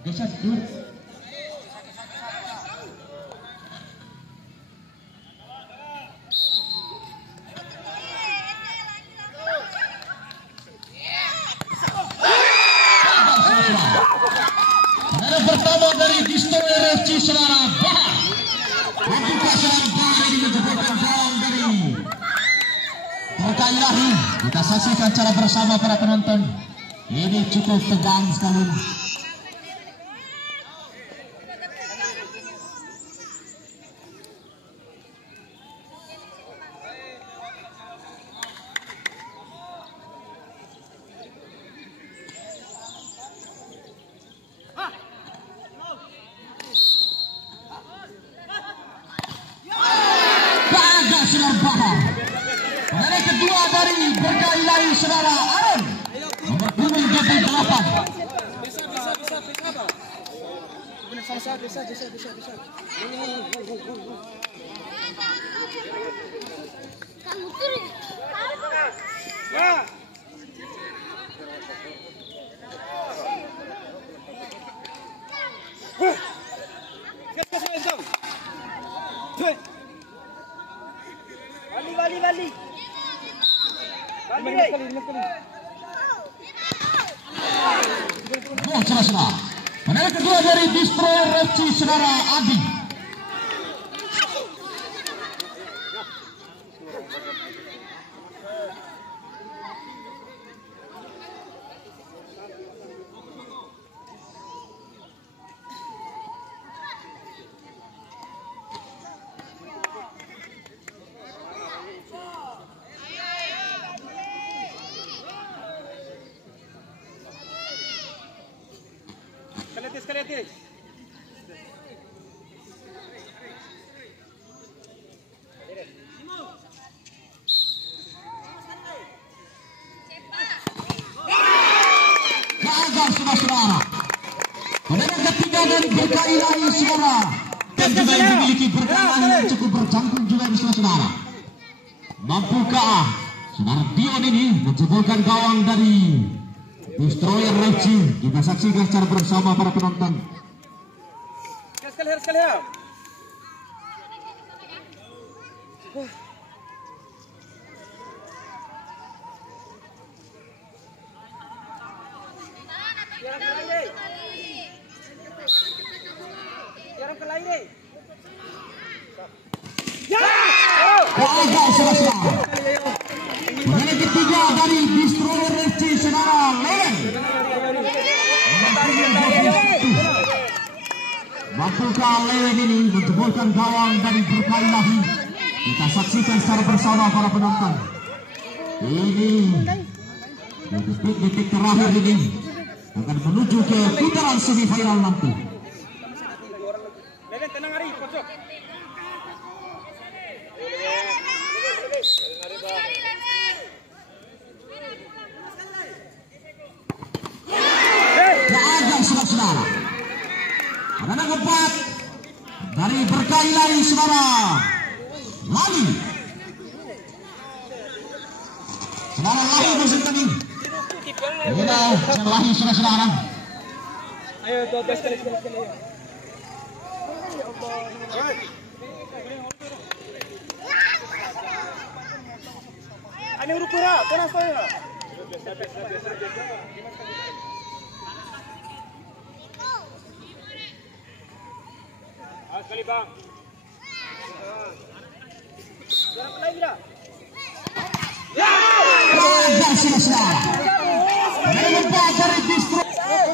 Geser dulu. Pertama dari Destroyer FC Semarang. Membuka serang bola ini menjebakkan gawang dari Berkah Ilahi. Kita saksikan secara bersama para penonton. Ini cukup tegang sekali. Pemain kedua dari Berkah Ilahi Saudara Aaron nomor punggung 28. Bisa. Saudara. Pemain kedua dari Destroyer FC Saudara Adi. Sekali. Gagal saudara. Pemain ketiga dari Berkah Ilahi Saudara. Dan juga yang memiliki berkah yang cukup berjangkung juga di saudara. Mampukah saudara Dion ini menjebolkan gawang dari Destroyer FC? Kita saksikan secara bersama para penonton. Sekali. Jarang ke lain deh. Gagal saudara. Pemain ketiga dari Destroyer FC Saudara Len. Mampukah Lewen ini menjebolkan gawang dari Berkah Ilahi? Kita saksikan secara bersama para penonton. Ini detik-detik terakhir ini akan menuju ke putaran semifinal nanti. Lewen tenang hari, pojok. Gagal saudara. Ada keempat dari Berkah Ilahi Saudara Lali. Saudara Lali musim tadi. Ini Lali saudara. Ayo 12 kali. Ani huruf pura, tenang saya. Sekali bang. Jangan pelai tidak. Gagal saudara. Dari empat dari Distro. Saudara.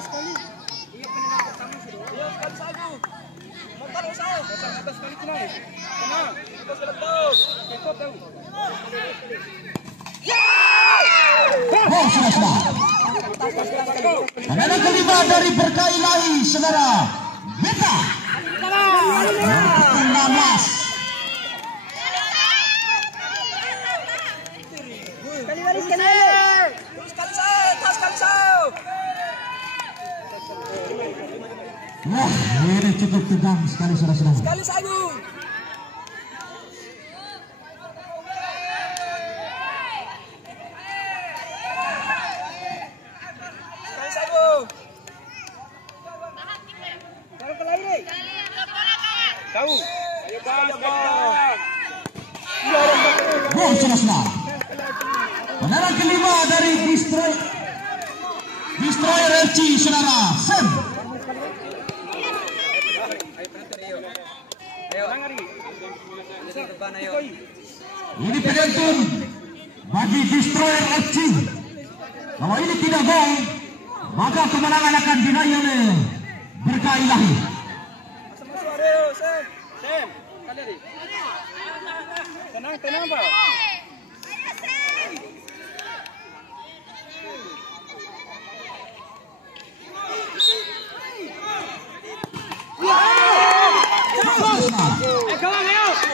Pemain kelima dari Berkah Ilahi Saudara Beta. 16. Wah, ini cukup tegang. sekali saudara-saudara. Sekali saja. Sekali saja. Taruh ke lain. Tahu. Ayo kawan. Gol saudara-saudara. Kemenangan kelima dari Destroyer FC saudara. Sen. Ini penentu bagi Destroyer FC. Kalau ini tidak gol, maka kemenangan akan diraih oleh Berkah Ilahi. Tenang Pak.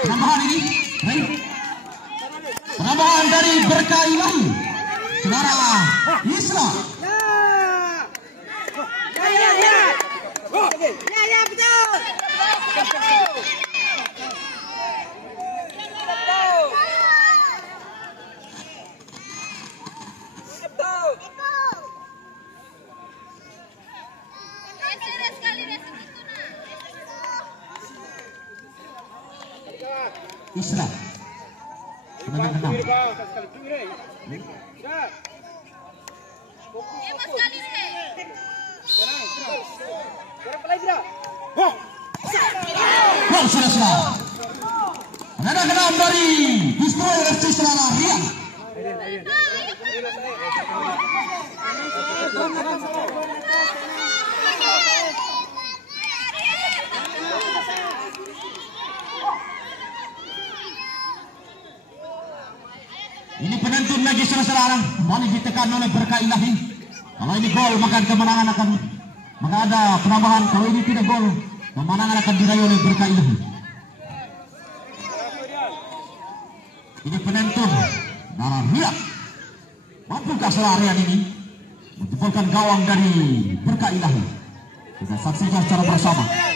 Penambahan ini, penambahan dari Berkah Ilahi, saudara Isra. Ya betul. Isra. Tenang. Gol saudara. Ada kenal dari Destroyer FC saudara Rian. Ini penentu lagi saudara-saudara, kembali ditekan oleh Berkah Ilahi. Kalau ini gol maka kemenangan akan, maka ada penambahan. Kalau ini tidak gol, kemenangan akan diraih oleh Berkah Ilahi. Ini penentu darah Rian. Mampukah saudara Rian ini menjebolkan gawang dari Berkah Ilahi? Kita saksikan secara bersama.